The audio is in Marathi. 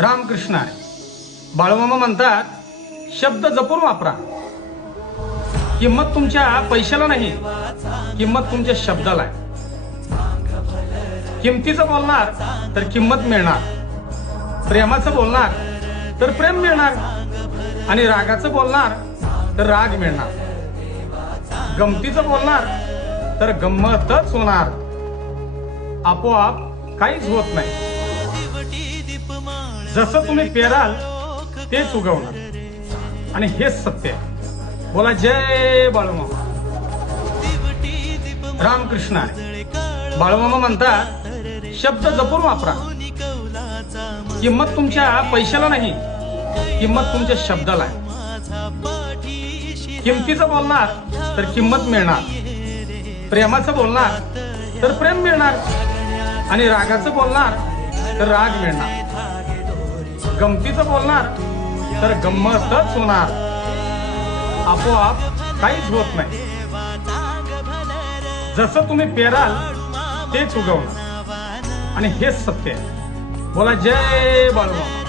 रामकृष्ण आहे. बाळूमामा म्हणतात, शब्द जपून वापरा. किंमत तुमच्या पैशाला नाही, किंमत तुमच्या शब्दाला आहे. किमतीचं बोलणार तर किंमत मिळणार, प्रेमाचं बोलणार तर प्रेम मिळणार, आणि रागाचं बोलणार तर राग मिळणार, गमतीचं बोलणार तर गंमतच होणार. आपोआप काहीच होत नाही. जसं तुम्ही पेराल तेच उगवणार, आणि हेच सत्य आहे. बोला जय बाळूमामा. रामकृष्ण आहे. बाळूमामा म्हणतात, शब्द जपून वापरा. किंमत तुमच्या पैशाला नाही, किंमत तुमच्या शब्दाला आहे. किमतीचं बोलणार तर किंमत मिळणार, प्रेमाचं बोलणार तर प्रेम मिळणार, आणि रागाचं बोलणार तर राग मिळणार, गमतीचं बोलणार तर गंमतच होणार. आपोआप काहीच होत नाही. जसं तुम्ही पेराल तेच उगवणार, आणि हेच सत्य आहे. बोला जय बाळूमामा.